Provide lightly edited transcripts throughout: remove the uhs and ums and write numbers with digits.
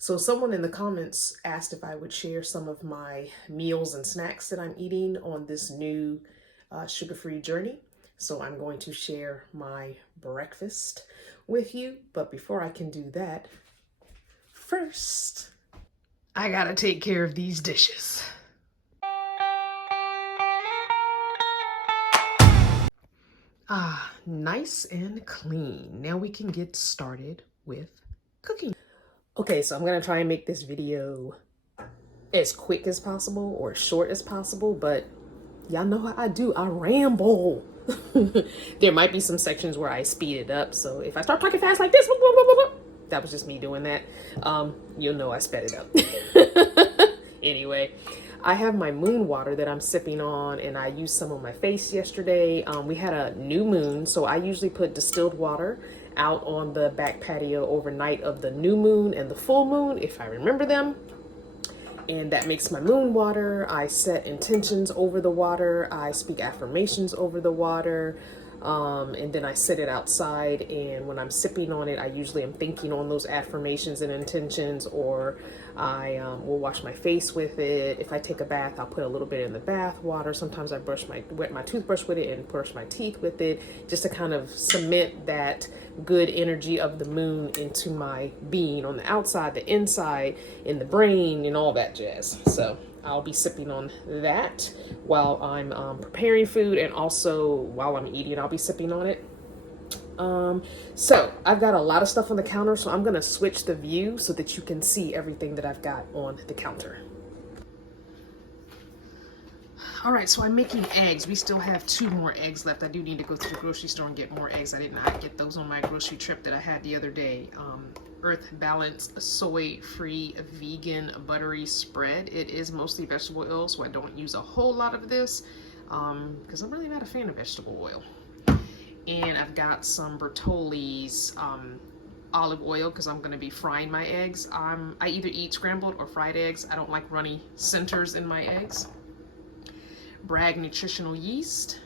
So someone in the comments asked if I would share some of my meals and snacks that I'm eating on this new sugar-free journey. So I'm going to share my breakfast with you. But before I can do that, first, I gotta take care of these dishes. Ah, nice and clean. Now we can get started with cooking. Okay, so I'm gonna try and make this video as quick as possible or short as possible, but y'all know how I do. I ramble. There might be some sections where I speed it up, so if I start talking fast like this, that was just me doing that. You'll know I sped it up. Anyway, I have my moon water that I'm sipping on, and I used some on my face yesterday. We had a new moon, so I usually put distilled water out on the back patio overnight of the new moon and the full moon, if I remember them. And that makes my moon water. I set intentions over the water. I speak affirmations over the water. And then I set it outside. And when I'm sipping on it, I usually am thinking on those affirmations and intentions, or I will wash my face with it. If I take a bath, I'll put a little bit in the bath water. Sometimes I wet my toothbrush with it and brush my teeth with it, just to kind of cement that good energy of the moon into my being on the outside, the inside, in the brain, and all that jazz. So I'll be sipping on that while I'm preparing food, and also while I'm eating, I'll be sipping on it. So I've got a lot of stuff on the counter, so I'm gonna switch the view so that you can see everything that I've got on the counter. All right, so I'm making eggs. We still have 2 more eggs left. I do need to go to the grocery store and get more eggs. I did not get those on my grocery trip that I had the other day. Earth Balanced Soy-Free Vegan Buttery Spread. It is mostly vegetable oil, so I don't use a whole lot of this because I'm really not a fan of vegetable oil. And I've got some Bertolli's olive oil because I'm going to be frying my eggs. I either eat scrambled or fried eggs. I don't like runny centers in my eggs. Bragg nutritional yeast,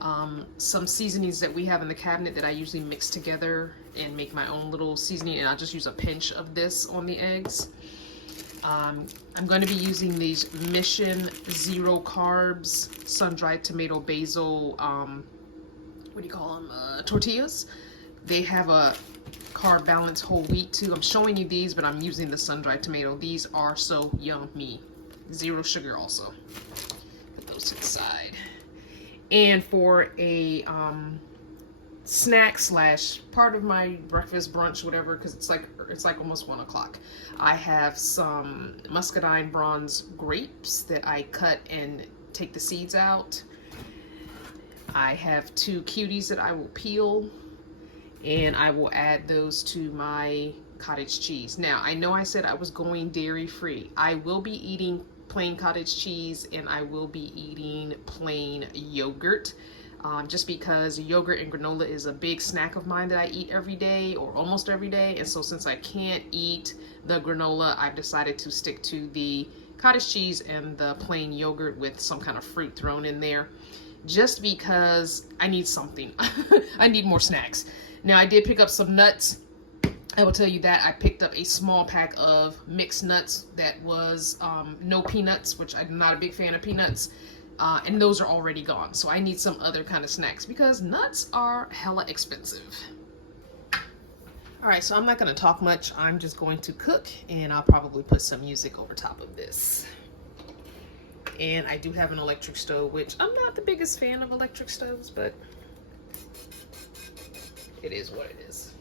some seasonings that we have in the cabinet that I usually mix together and make my own little seasoning, and I'll just use a pinch of this on the eggs. I'm going to be using these Mission Zero Carbs sun-dried tomato basil, what do you call them, tortillas. They have a carb balance whole wheat too. I'm showing you these, but I'm using the sun-dried tomato. These are so yummy. Zero sugar also. To the side. And for a snack slash part of my breakfast, brunch, whatever, because it's like almost 1 o'clock, I have some muscadine bronze grapes that I cut and take the seeds out. I have 2 cuties that I will peel, and I will add those to my cottage cheese. Now, I know I said I was going dairy free. I will be eating plain cottage cheese, and I will be eating plain yogurt, just because yogurt and granola is a big snack of mine that I eat every day or almost every day. And so since I can't eat the granola, I've decided to stick to the cottage cheese and the plain yogurt with some kind of fruit thrown in there, just because I need something. I need more snacks. Now, I did pick up some nuts. I will tell you that I picked up a small pack of mixed nuts that was no peanuts, which I'm not a big fan of peanuts, and those are already gone. So I need some other kind of snacks because nuts are hella expensive. All right, so I'm not going to talk much. I'm just going to cook, and I'll probably put some music over top of this. And I do have an electric stove, which I'm not the biggest fan of electric stoves, but it is what it is.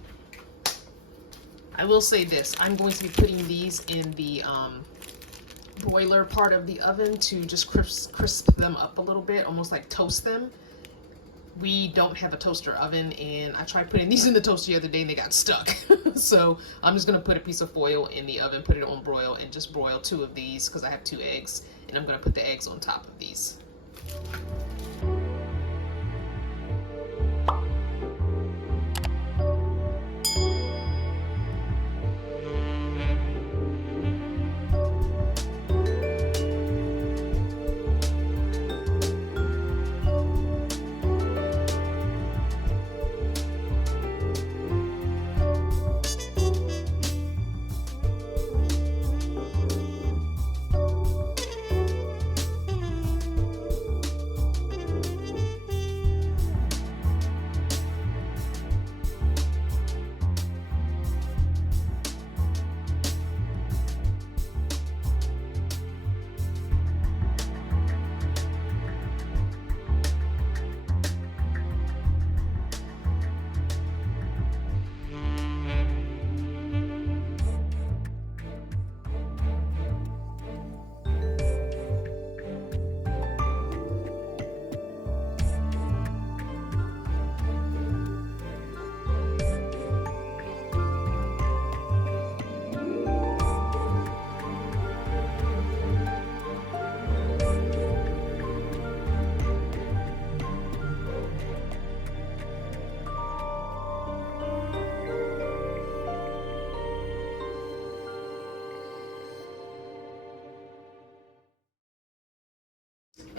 I will say this, I'm going to be putting these in the broiler part of the oven to just crisp them up a little bit, almost like toast them. We don't have a toaster oven, and I tried putting these in the toaster the other day and they got stuck. So I'm just going to put a piece of foil in the oven, put it on broil, and just broil 2 of these because I have 2 eggs, and I'm going to put the eggs on top of these.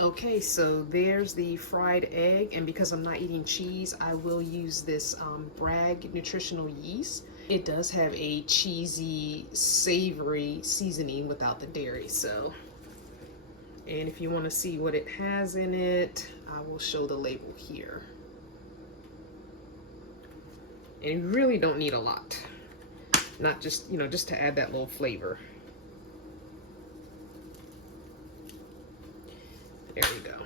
Okay, so there's the fried egg, and because I'm not eating cheese, I will use this Bragg nutritional yeast. It does have a cheesy, savory seasoning without the dairy, so. And if you want to see what it has in it, I will show the label here. And you really don't need a lot. Not just, you know, just to add that little flavor. There we go.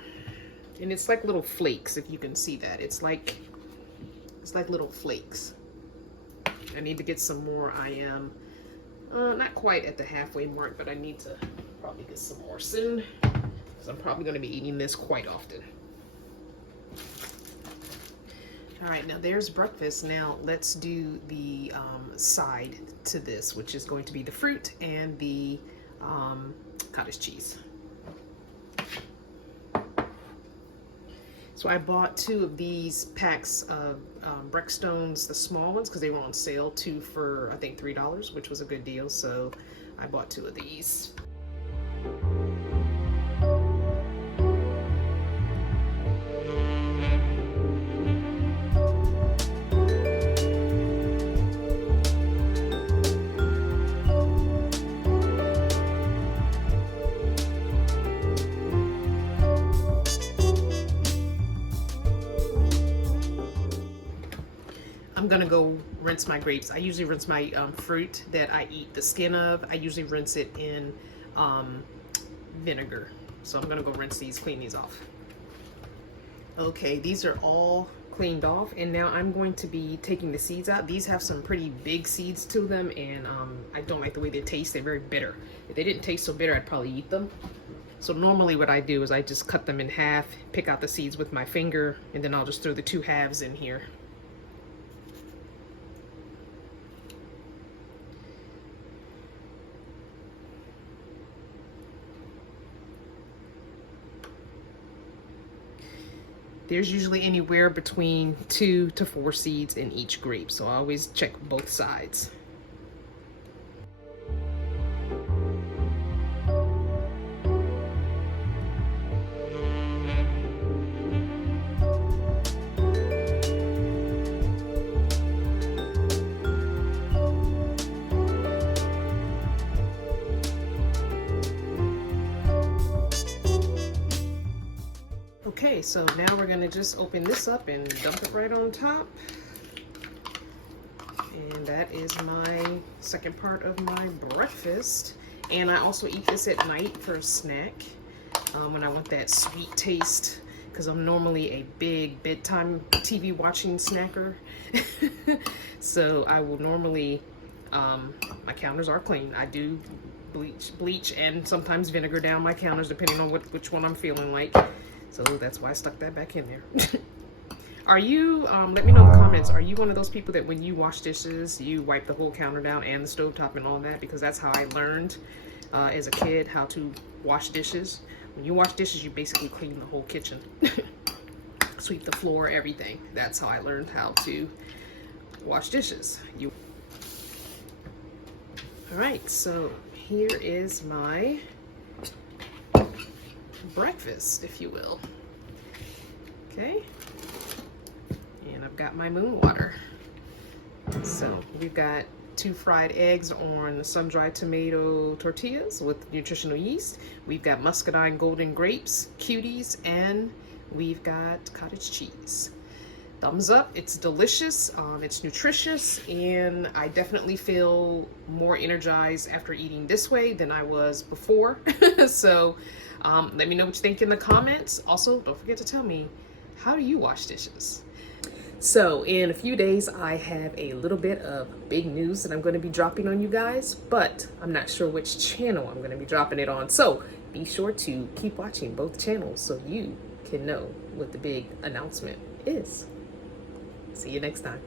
And it's like little flakes, if you can see that. It's like little flakes. I need to get some more. I am not quite at the halfway mark, but I need to probably get some more soon, because I'm probably going to be eating this quite often. All right, now there's breakfast. Now let's do the side to this, which is going to be the fruit and the cottage cheese. So I bought 2 of these packs of Breakstones, the small ones, because they were on sale, 2 for I think $3, which was a good deal. So I bought 2 of these. I'm gonna go rinse my grapes. I usually rinse my fruit that I eat the skin of. I usually rinse it in vinegar. So I'm gonna go rinse these, clean these off. Okay, these are all cleaned off, and now I'm going to be taking the seeds out. These have some pretty big seeds to them, and I don't like the way they taste. They're very bitter. If they didn't taste so bitter, I'd probably eat them. So normally what I do is I just cut them in half, pick out the seeds with my finger, and then I'll just throw the 2 halves in here. There's usually anywhere between 2 to 4 seeds in each grape, so I always check both sides. Okay, so now we're gonna just open this up and dump it right on top. And that is my second part of my breakfast. And I also eat this at night for a snack when I want that sweet taste, because I'm normally a big bedtime TV watching snacker. So I will normally, my counters are clean. I do bleach and sometimes vinegar down my counters depending on which one I'm feeling like. So that's why I stuck that back in there. Are you, let me know in the comments, are you one of those people that when you wash dishes, you wipe the whole counter down and the stovetop and all that? Because that's how I learned as a kid how to wash dishes. When you wash dishes, you basically clean the whole kitchen. Sweep the floor, everything. That's how I learned how to wash dishes. All right, so here is my breakfast, if you will. Okay, and I've got my moon water. So we've got 2 fried eggs on sun-dried tomato tortillas with nutritional yeast. We've got muscadine golden grapes, cuties, and we've got cottage cheese. Thumbs up, it's delicious, it's nutritious, and I definitely feel more energized after eating this way than I was before. So let me know what you think in the comments. Also, don't forget to tell me, how do you wash dishes? So in a few days, I have a little bit of big news that I'm going to be dropping on you guys, but I'm not sure which channel I'm going to be dropping it on. So be sure to keep watching both channels so you can know what the big announcement is. See you next time.